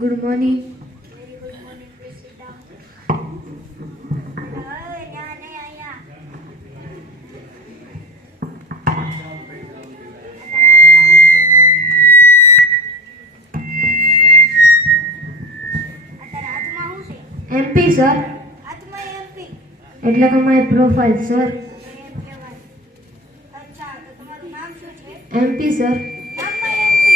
Good morning. Very good morning. Please sit down. હવે ત્યાં નહીં અહીંયા. અત્યારે હાથમાં શું છે? MP sir. હાથમાં MP. એટલે કે મારી પ્રોફાઇલ સર. એમ કહેવાય. અચ્છા, તો તમારું નામ શું છે? MP sir. નામમાં MP.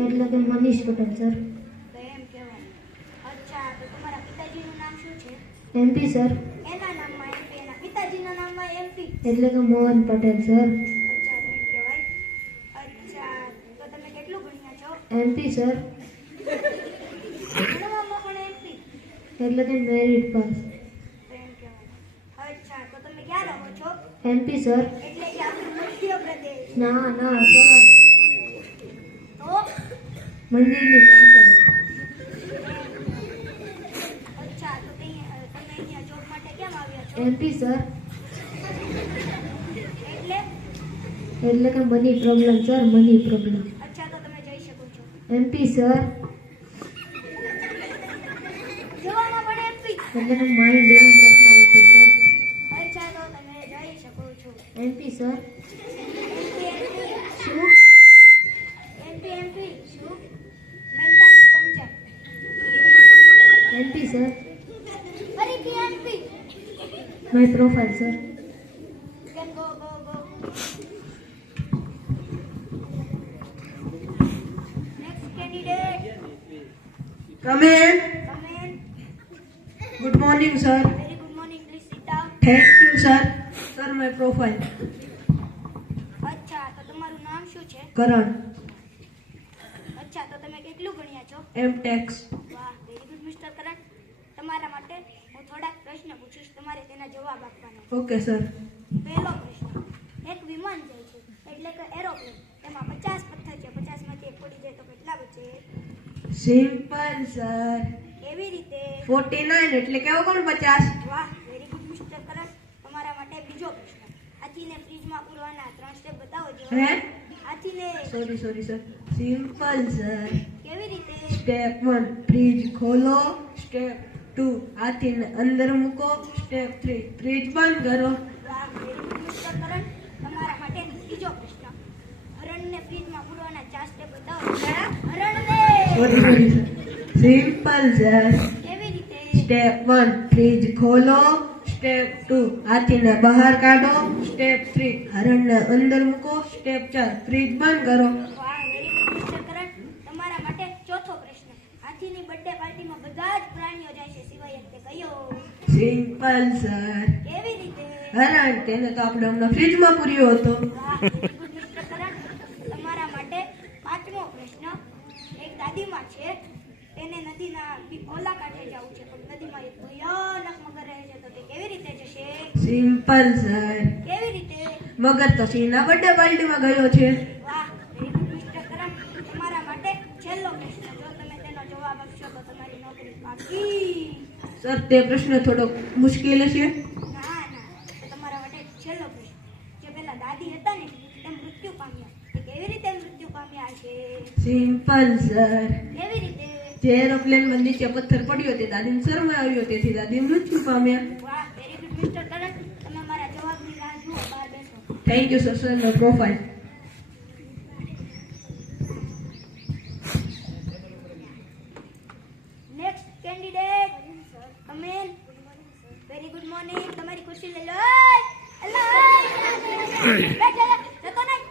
એટલે કે મનીષ પટેલ સર. તો એમ કહેવાય. અચ્છા, તો તમારા પિતાજીનું નામ શું છે? MP sir. એના નામમાં MP, એના પિતાજીના નામમાં MP. એટલે કે મોહન પટેલ સર. અચ્છા, તો એમ કહેવાય. અચ્છા, તો તમે કેટલું ભણ્યા છો? MP sir. ભણવામાં પણ MP. એટલે કે મેરિટ પાસ. તો એમ કહેવાય. અચ્છા, તો તમે ક્યાં રહો છો? MP sir. એટલે કે આપણું મધ્યપ્રદેશ. ના ના સર, તો મંદિરની પાછળ. અચ્છા, તો તમે અહીંયા જોબ માટે કેમ આવ્યા છો? MP sir. એટલે એટલે કે money problem sir, money problem. અચ્છા, તો તમે જઈ શકો છો. MP sir. જોવામાં પણ MP. એટલે કે માઇન્ડ એન્ડ પર્સનાલિટી સર. અચ્છા, તો તમે જઈ શકો છો. MP sir. શું? શું? MP શું? Mental puncture. MP sir. ફરીથી MP. My profile sir. Can go. Next candidate. Come in. Come in. Good morning, sir. Very good morning. Please sit down. Thank you, sir. Sir, my profile. અચ્છા, તો તમારું નામ શું છે? Karan. અચ્છા, તો તમે કેટલું ભણ્યા છો? MTech. વાહ, વેરી ગુડ મિસ્ટર કરણ. તમારા માટે હું થોડાક પ્રશ્ન પૂછીશ, તમારે તેના જવાબ આપવાના છે. Okay, sir. પહેલો પ્રશ્ન. એક વિમાન જાય છે એટલે કે એરોપ્લેન, તેમાં 50 પથ્થર છે, 50 માંથી એક પડી જાય તો કેટલા બચે? Simple, sir. કેવી રીતે? 49 એટલે કેવો કોણ 50? વાહ, વેરી ગુડ મિસ્ટર કરણ. તમારા માટે બીજો પ્રશ્ન. હાથીને ફ્રીજમાં પૂરવાના 3 સ્ટેપ બતાવો જો. હે? હાથીને Sorry, sir. Simple, sir. કેવી રીતે? Step 1, ફ્રીજ ખોલો. Step 2, હાથીને અંદર મૂકો. Step 3, ફ્રીજ બંધ કરો. વાહ, વેરી ગુડ મિસ્ટર કરણ. તમારા માટે બીજો પ્રશ્ન. હરણને ફ્રીજમાં પૂરવાના 4 સ્ટેપ બતાવો. હરણને Sorry, sir. Simple, sir. કેવી રીતે? સ્ટેપ 1, ફ્રીજ ખોલો. સ્ટેપ 2, હાથીને બહાર કાઢો. સ્ટેપ 3, હરણને અંદર મૂકો. સ્ટેપ 4, ફ્રીજ બંધ કરો. વાહ, વેરી ગુડ મિસ્ટર કરણ. તમારા માટે ચોથો પ્રશ્ન. હાથીની બર્થડે પાર્ટીમાં બધા જ પ્રાણીઓ જાય છે સિવાય એક તે કયો? Simple, sir. કેવી રીતે? હરણ, તેને તો આપણે હમણાં ફ્રીજમાં પૂર્યો હતો. વાહ, વેરી ગુડ મિસ્ટર કરણ. તમારા માટે પાંચમો પ્રશ્ન. એક દાદીમાં છે, તેને નદીના ઓલા કાંઠે જવું છે, પણ નદીમાં એક ભયાનક મગર રહે છે, તો તે કેવી રીતે જશે? Simple, sir. કેવી રીતે? મગર તો સિંહના બર્થડે પાર્ટીમાં ગયો છે. વાહ, વેરી ગુડ મિસ્ટર કરણ. તમારા માટે છેલ્લો પ્રશ્ન. જો તમે તેનો જવાબ આપશો તો તમારી નોકરી પાકી. સર, તે પ્રશ્ન થોડો મુશ્કેલ છે. ના, તો તમારા માટે છેલ્લો પ્રશ્ન. જે પેલા દાદી હતા ને, તે મૃત્યુ પામ્યા. તે કેવી રીતે મૃત્યુ પામ્યા છે? Simple, sir. કેવી રીતે? જે એરોપ્લેનમાં નીચે પથ્થર પડ્યો તે દાદીને શરમા આવ્યો, તેથી દાદી મૃત્યુ પામ્યા. વાહ, વેરી ગુડ મિસ્ટર કરણ. તમે મારા જવાબની રાહ જુઓ, બહાર બેસો. Thank you, sir. Sir, no profile. Next candidate. Come in. Very good morning. તમારી ખુરશી લઈ લો. બેઠ જા, જતો નહીં.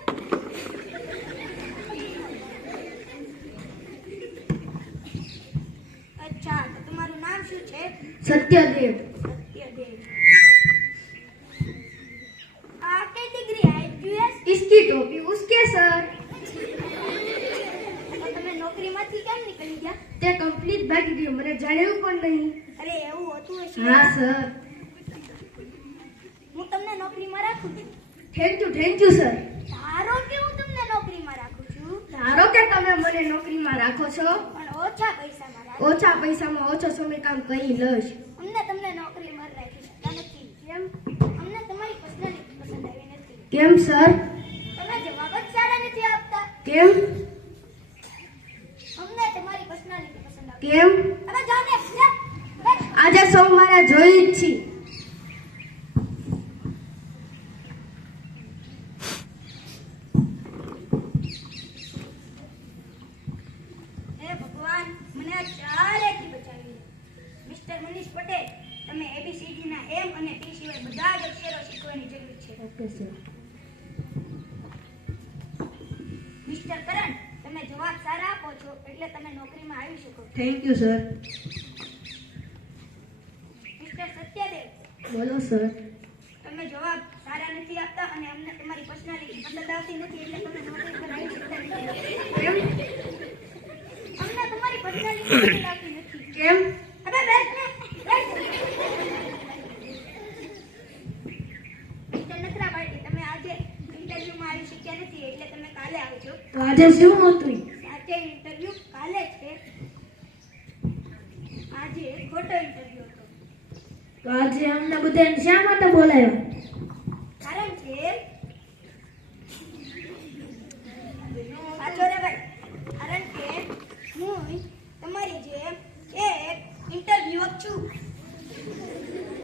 અચ્છા, તો તમારું નામ શું છે? સત્યદેવ. સત્યદેવ. आपकी डिग्री है यूएस. इसकी टोपी उसके सर. તો તમે નોકરીમાંથી કેમ નીકળી ગયા? તે કમ્પ્લીટ ભાગી ગયો, મને જાણ્યું પણ નહીં. અરે એવું હતું હશે. હા સર. હું તમને નોકરીમાં રાખું છું. Thank you sir. ધારો કે હું તમને નોકરીમાં રાખું છું, ધારો કે તમે મને નોકરીમાં રાખો છો, પણ ઓછા પૈસામાં રાખો. ઓછા પૈસામાં ઓછો સમય કામ કરી લઈશ. અમને તમને નોકરીમાં રાખી શકતા નથી. કેમ? અમને તમારી પર્સનાલિટી પસંદ આવી નથી. કેમ સર? તમે જવાબ જ સારા નથી આપતા. કેમ? કેમ હવે જાઓ ને જા, બેસ. આજે સૌ મારા જોઈ જ છી હે ભગવાન, મને આ ચારેયથી બચાવી. મિસ્ટર મનીષ પટેલ, તમે ABCD ના M અને T સિવાય બધા જ અક્ષરો શીખવાની જરૂર છે. ઓકે સર મિસ્ટર કરણ, તમે જવાબ સારા આપો છો એટલે તમે નોકરીમાં આવી શકો છો. Thank you sir. Mister Satyadev, બોલો સર તમે જવાબ સારા નથી આપતા અને અમને તમારી પર્સનાલિટી પસંદ આવતી નથી એટલે તમે નોકરી પર આવી શકતા નથી. કેમ અમને તમારી પર્સનાલિટી પસંદ આવતી નથી. કેમ હવે બેસ ને, બેસ. મિસ્ટર નખરા પાર્ટી, તમે આજે ઇન્ટરવ્યુમાં આવી શક્યા નથી એટલે તમે કાલે આવજો. તો આજે શું હતું સાચે ઇન્ટરવ્યુ કાલે છે. આજે ખોટો ઇન્ટરવ્યુ હતો. તો આજે અમને બધાને શા માટે બોલાવ્યા